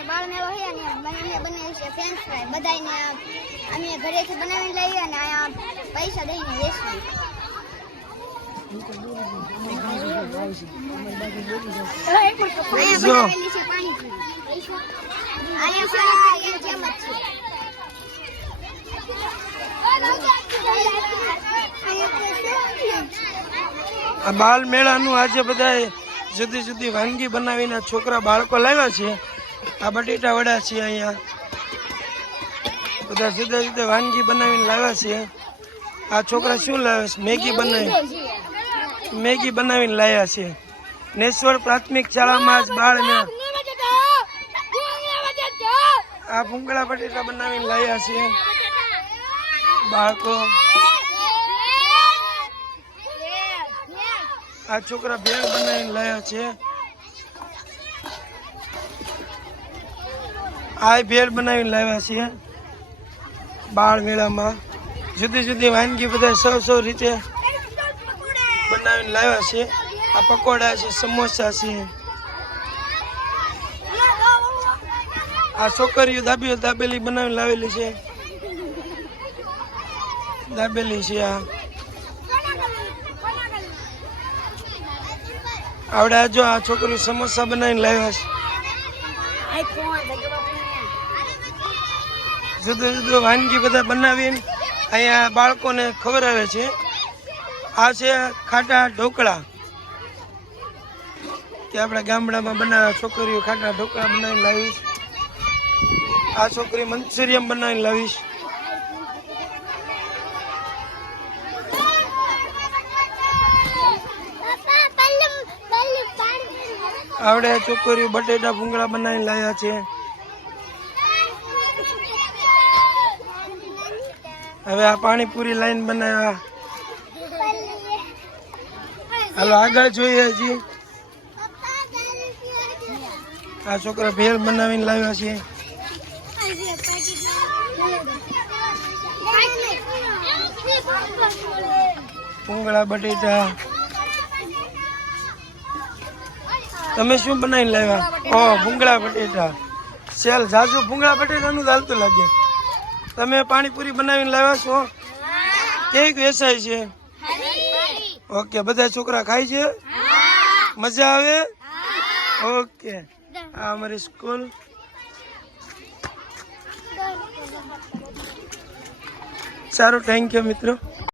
આપણે બાળ મેળો છે અને અમે બનાવી છે ફ્રેન્ચ ફ્રાય બધાને અમે ઘરેથી બનાવીને લઈએ અને અહીંયા પૈસા દઈને વેચીએ. આ બાલ મેળાનું આજે બધા જુદી જુદી વાનગી બનાવીને છોકરા બાળકો લાવ્યા છે. આ બટેટા વડા છે, અહીંયા બધા જુદા જુદા વાનગી બનાવીને લાવ્યા છે. આ છોકરા શું લાવે છે? મેગી બનાવીને લાવ્યા છે. નેશ્વર પ્રાથમિક શાળામાં જ બાળ મેળા આ ભૂંગળા બટેટા બનાવીને લાવ્યા છે બાળકો. આ છોકરા ભેળ બનાવીને લાવ્યા છે. આ ભેળ બનાવીને લાવ્યા છે બાળ મેળામાં. જુદી જુદી વાનગી બધા સૌ રીતે બનાવીને લાવ્યા છે. આ પકોડા છે, સમોસા છે. આ છોકરીઓ દાબેલી બનાવીને લાવેલી છે. દાબેલી છે. આવડે જો આ છોકરીઓ સમોસા બનાવીને લાવ્યા છે. જુદું જુદું વાનગી બધા બનાવીને અહીંયા બાળકોને ખવડાવે છે. આ છે ખાટા ઢોકળા કે આપણા ગામડામાં બનાવ્યા. છોકરીઓ ખાટા ઢોકળા બનાવીને લાવીશ. આ છોકરી મંચુરિયન બનાવીને લાવીશ. આવડે છોકરીઓ બટેટા ભૂંગળા બનાવીને લાવ્યા છે. હવે આ પાણીપુરી લાઈન બનાવ્યા. હાલો આગળ જોઈએ. હજી આ છોકરા ભેળ બનાવીને લાવ્યા છે. ભૂંગળા બટેટા. તમે શું બનાવીને લાવ્યા? ઓ ભૂંગળા બટેટા. સેલ જાજુ ભૂંગળા બટેટાનું ચાલતું લાગે. તમે પાણીપુરી બનાવીને લાવ્યા છો? કેવી વેચાય છે? ઓકે, બધા છોકરા ખાય છે? મજા આવે? ઓકે, આ અમારી સ્કૂલ. સારું, થેન્ક યુ મિત્રો.